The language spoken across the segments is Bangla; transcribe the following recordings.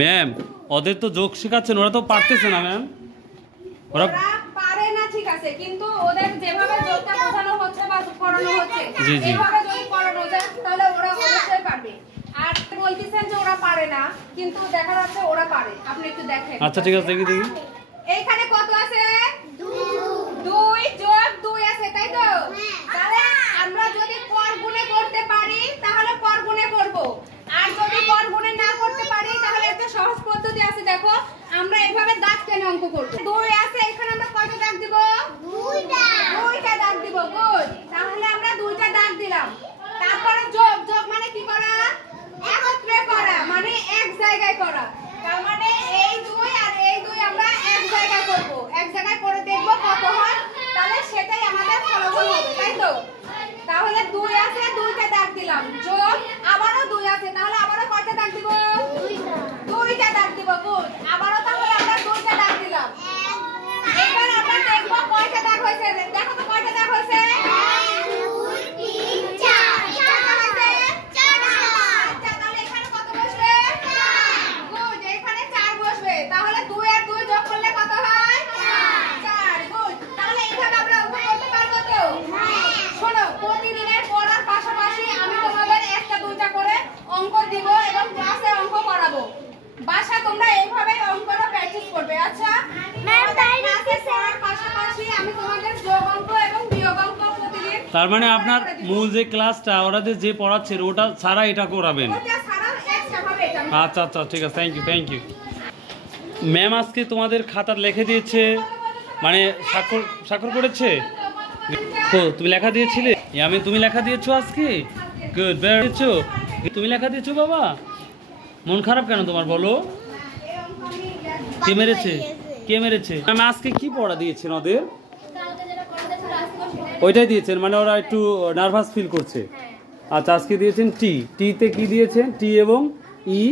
ম্যাম ওদের তো যোগ শেখাচ্ছেন, ওরা তো পারতেছে না ম্যাম। ওরা পারে না ঠিক আছে, কিন্তু ওদের যেভাবে যোগটা বোঝানো হচ্ছে বা পড়ানো হচ্ছে এইভাবে যদি পড়ানো যায় তাহলে ওরা অবশ্যই পারবে। আর বলতেছেন যে ওরা পারে না, কিন্তু দেখা যাচ্ছে ওরা পারে। আপনি একটু দেখেন। আচ্ছা ঠিক আছে, দেখি দেখি। এইখানে কত আছে? 2 যোগ 2 আছে, তাই তো? তাহলে আমরা যদি পর গুণে করতে পারি তাহলে পর গুণে করব, আর যদি পর গুণে না করতে পারি তাহলে একটা সহজ পদ্ধতি আছে। দেখো আমরা এইভাবে দাগ টেনে অঙ্ক করব। 2 আছে, এখানে আমরা কয়টা দাগ দিব? 2টা দাগ দিব। গুড, তাহলে আমরা 2টা দাগ দিলাম। তারপরে যোগ, যোগ মানে কি করা? একত্রে করা, মানে এক জায়গায় করা। তার মানে এই 2 আর এই 2 আমরা এক জায়গায় করব, এক জায়গায় করে দেখব কত হয়, তাহলে সেটাই আমাদের ফলাফল হবে, তাই তো? তাহলে 2 আছে, 2টা দাগ দিলাম। যোগ আবারও 2 আছে, তাহলে আবারও কয়টা দাগ দিব? 2টা দাগ দিব। গুড, আবারও তাহলে আমরা 2টা দাগ দিলাম। এবার আমরা দেখব কয়টা দাগ হয়েছে। দেখো তো কয়টা দাগ হয়েছে? 1 2 3 4 4টা হয়েছে। 4টা। আচ্ছা, তাহলে এখানে কত বসবে? 4। গুড, এখানে 4 বসবে। তাহলে 2 আর 2 যোগ করলে কত হয়? 4। গুড, তাহলে এইভাবে আমরা অঙ্ক করতে পারবো তো? শোনো, প্রতিদিনের পড়ার পাশাপাশি আমি তোমাদের একটা 2টা করে অঙ্ক দিব এবং ক্লাসে অঙ্ক করাবো। বাসা তোমরা এইভাবে অঙ্কটা প্র্যাকটিস করবে। আচ্ছা ম্যাম, তাই ক্লাসে পড়ার পাশাপাশি আমি তোমাদের যোগ অঙ্ক এবং বিয়োগ অঙ্ক প্রতিদিন। তার মানে আপনার মূল যে ক্লাসটা ওরাদের যে পড়াচ্ছেন ওটা ছাড়া এটা করাবেন? ওটা ছাড়া এক্সট্রা ভাবে এটা। আচ্ছা আচ্ছা ঠিক আছে, thank you thank you. Ma'am আজকে তোমাদের খাতার লিখে দিয়েছে, মানে স্বাক্ষর করেছে। তুমি লেখা দিয়েছিলে? আমি তুমি লেখা দিয়েছো আজকে? গুড, বেরিয়েছো? তুমি লেখা দিয়েছো বাবা? মন খারাপ কেন তোমার বলো? কে মেরেছে? কে মেরেছে? আমি আজকে কি পড়া দিয়েছেন ওদের? ওইটাই দিয়েছেন, মানে ওরা একটু নার্ভাস ফিল করছে। আচ্ছা, আজকে দিয়েছেন টি। টিতে কি দিয়েছেন? টি এবং ই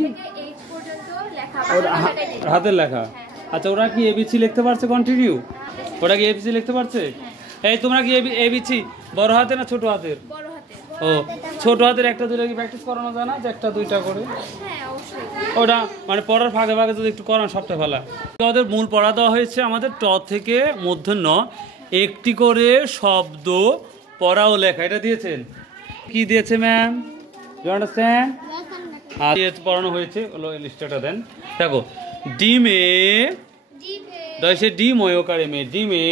হাতের লেখা। আচ্ছা, ওরা কি এবিসি লিখতে পারছে কন্টিনিউ? ওরা কি এবিসি লিখতে পারছে? এই তোমরা কি এবিসি বড় হাতে না ছোট হাতের? ও, ছোট হাতের একটা দুইটা কি প্র্যাকটিস করানো যায় না, যে একটা 2টা করে? ওটা মানে পড়ার ফাঁকে ফাঁকে যদি একটু করান সবটা ভালো। ওদের মূল পড়া দেওয়া হয়েছে আমাদের ট থেকে মূর্ধন্য একটি করে শব্দ পড়া ও লেখা, এটা দিয়েছেন। কি দিয়েছে ম্যাম? You understand? আর পড়ানো হয়েছে, হলো লিস্টটা দেন। দেখো, ডিমে দশে ডিম ওকারে মে, ডিমে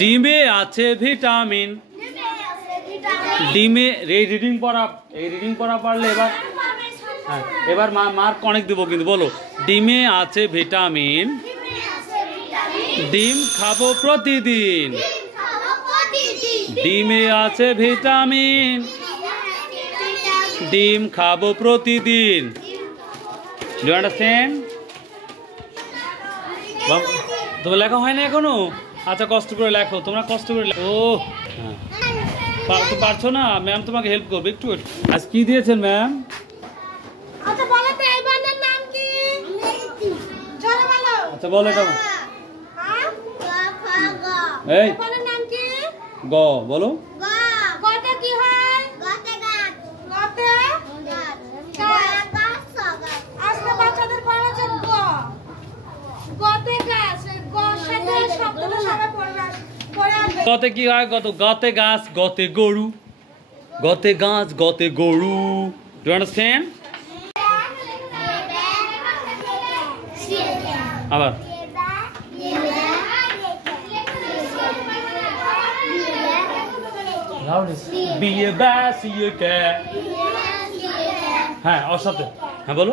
ডিমে আছে ভিটামিন। ডিমে এই রিডিং পড়া পারলে এবার হ্যাঁ, এবার মার্ক অনেক দেবো কিন্তু। বলো, ডিমে আছে ভিটামিন, ডিম খাবো প্রতিদিন। ডিমে আছে ভিটামিন, ডিম খাবো প্রতিদিন। Do understand? তোমার লেখা হয় না এখনো? আচ্ছা, কষ্ট করে লেখো, তোমরা কষ্ট করে লেখো। ও হ্যাঁ, পারছো না? ম্যাম তোমাকে হেল্প করবে একটু। আজ কি দিয়েছেন ম্যাম? আচ্ছা বলো তো এই বর্ণের নাম কি? জোরে বলো। আচ্ছা বলো এটা। হ্যাঁ, এই বর্ণের নাম কি? গ বলো। গ। গতে কি হয়? গতে গাছ। গতে গাছ। আজকে বাচ্চাদের পড়াচ্ছে গ। গতে গাছ। গ সাথে শব্দটা সবাই পড়বে। গতে কি হয়? গতে গাছ, গতে গরু। গতে গাছ, গতে গরু। Do you understand? আবার বিয়ে ব্যাস ইয়ে কে। হ্যাঁ, ওর সাথে হ্যাঁ বলো।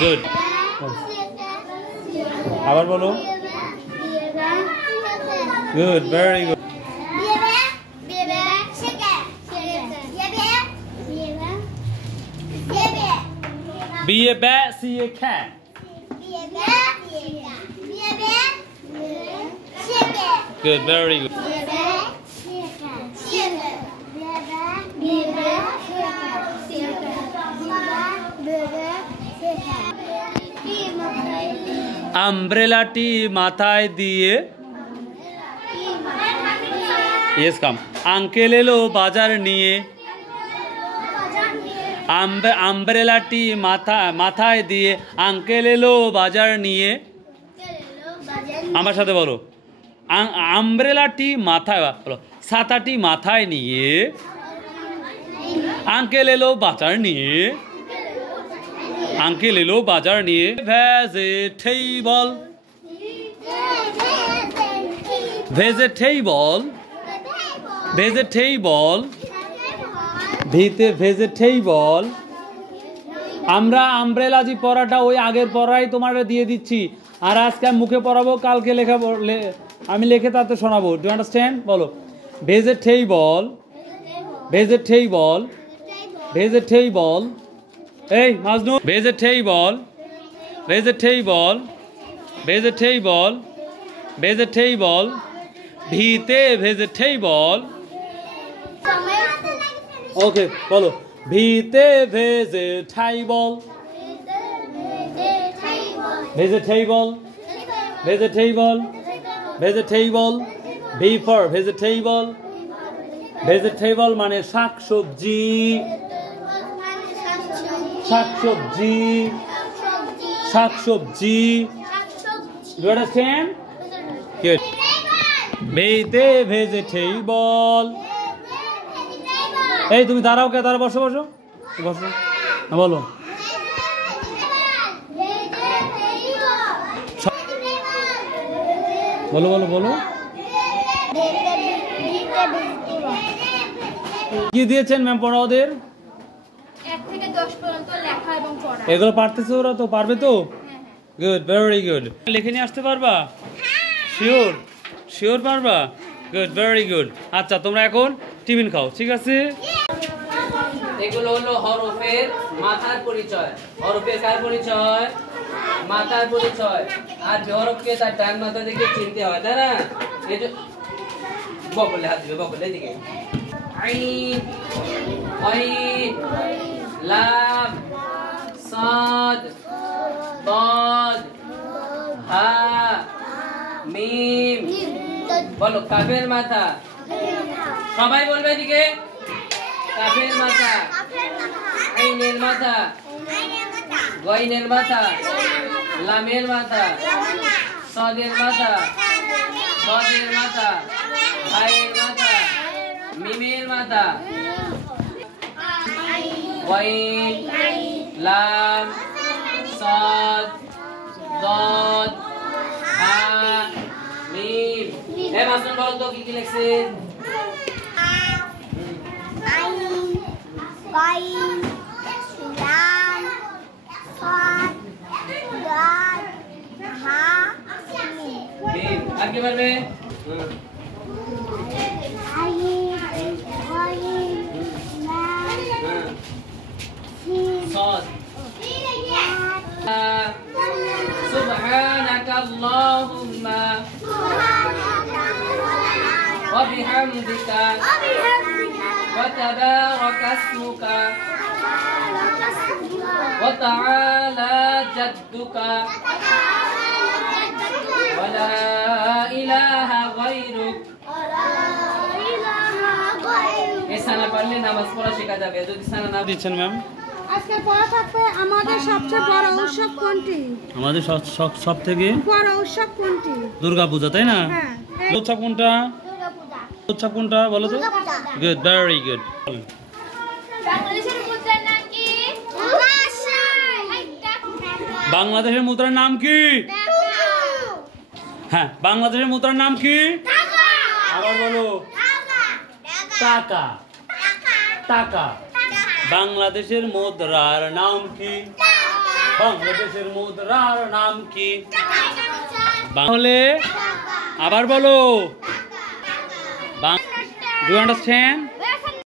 গুড, আবার বলো। Good, very good. Be a bat, see a cat. Good, very good. আমব্রেলাটি মাথায় দিয়ে Yes, come. আঙ্কেল এলো বাজার নিয়ে, আমব্রেলাটি মাথায় দিয়ে, আঙ্কেল এলো বাজার নিয়ে। আমার সাথে বলো, আমব্রেলাটি মাথায়, বলো ছাতাটি মাথায় নিয়ে, আঙ্কেল এলো বাজার নিয়ে, আঙ্কেল এলো বাজার নিয়ে। ভেজিটেবল, ভেজিটেবল, ভেজিটেবল, ভিতে ভেজিটেবল। আমরা আমব্রেলাজি পড়াটা ওই আগের পড়াই তোমার দিয়ে দিচ্ছি, আর আজকে আমি মুখে পড়াবো, কালকে লেখা আমি লিখে তাতে শোনাবো। Do understand? বলো ভেজিটেবল, ভেজিটেবল, ভেজিটেবল। এই মাজনু, ভেজিটেবল, ভেজিটেবল, ভেজিটেবল, ভেজিটেবল, ভিতে ভেজিটেবল। ওকে বলো ভিতে vegetable, vegetable, vegetable, vegetable. V for vegetable, vegetable মানে শাকসবজি, শাকসবজি, শাকসবজি। Do you understand? গুড। ভিতে ভেজিটেবল। এই তুমি দাঁড়াও, কে দাঁড়াও, বসো বসো বসো, বলো বলো বলো বলো। কি দিয়েছেন ম্যাম পড়া ওদের? 1 থেকে 10 পর্যন্ত লেখা এবং পড়া। এগুলো পারতেছে ওরা? তো পারবে তো? Good, very good. লিখে নিয়ে আসতে পারবা? শিওর? শিওর পারবা? Good, very good. আচ্ছা তোমরা এখন টিফিন খাও, ঠিক আছে? এগুলো হলো হরফের মাথার পরিচয়। হরফের কার পরিচয়? মাথার পরিচয়। আর হরফকে তার ডান মাথা থেকে চিনতে হয়, তাই না? এই যে বগলে হাত দিবে, বগলে দিকে। আইন, আইন, লাম, সাদ, দাদ, হা, মিম। বলো কাফের মাথা। সবাই বলবে এদিকে। কাফের মাথা, আইনের মাথা, গইনের মাথা, লামের মাথা, সাদের মাথা, দাদের মাথা, হায়ের মাথা, মিমের মাথা। গইন, লাম, সাদ, দাদ, হা, মিম। এ মাসুম বল তো কি কি লিখছেন? Qain, lam, sad, dal, ha, mim. Mim. আর কি বলবে? Ayin, qain, lam, sin, صاد. سبحانك اللهم وبحمدك وتبارك اسمك وتعالى جدك ولا إله غيرك. এই সানা পড়লে নামাজ পড়া শেখা যাবে। যদি সানা না দিচ্ছেন ম্যাম? আজকে পড়া থাকবে আমাদের সবচেয়ে বড় উৎসব কোনটি? আমাদের সব থেকে বড় উৎসব কোনটি? দুর্গাপূজা, তাই না? হ্যাঁ। উৎসব কোনটা? উৎসব কোনটা বলো তো? Good, very good. বাংলাদেশের মুদ্রার নাম কি? বাংলাদেশের মুদ্রার নাম কি? হ্যাঁ, বাংলাদেশের মুদ্রার নাম কি? আবার বলো। টাকা, টাকা। বাংলাদেশের মুদ্রার নাম কি? বাংলাদেশের মুদ্রার নাম কি? তাহলে আবার বলো। Do you understand?